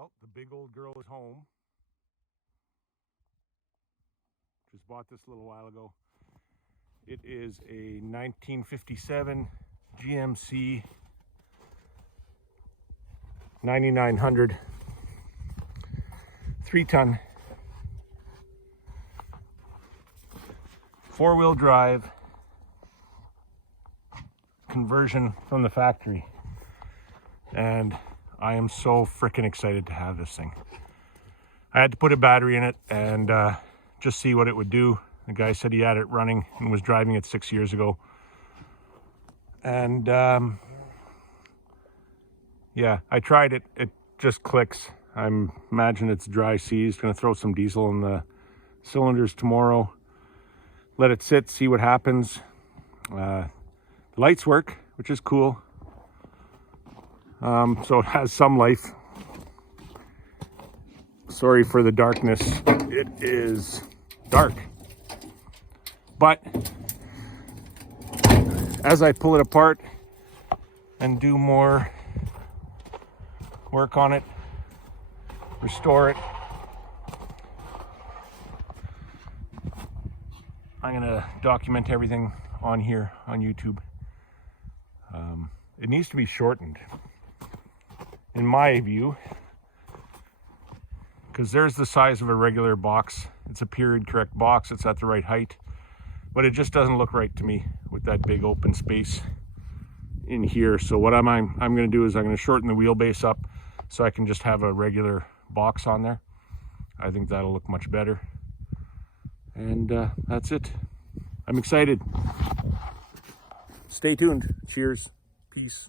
Well, the big old girl is home. Just bought this a little while ago. It is a 1957 GMC 9900 3-ton 4-wheel drive conversion from the factory, and I am so freaking excited to have this thing. I had to put a battery in it and just see what it would do. The guy said he had it running and was driving it 6 years ago, and yeah, I tried it. It just clicks. I imagine it's dry seized. Gonna throw some diesel in the cylinders tomorrow, let it sit, see what happens. The lights work, which is cool. So it has some life. Sorry for the darkness. It is dark. But as I pull it apart and do more work on it, restore it, I'm gonna document everything on here on YouTube. It needs to be shortened, in my view, because there's the size of a regular box. It's a period correct box. It's at the right height, but it just doesn't look right to me with that big open space in here. So what I'm going to do is I'm going to shorten the wheelbase up so I can just have a regular box on there. I think that'll look much better. And that's it. I'm excited. Stay tuned. Cheers. Peace.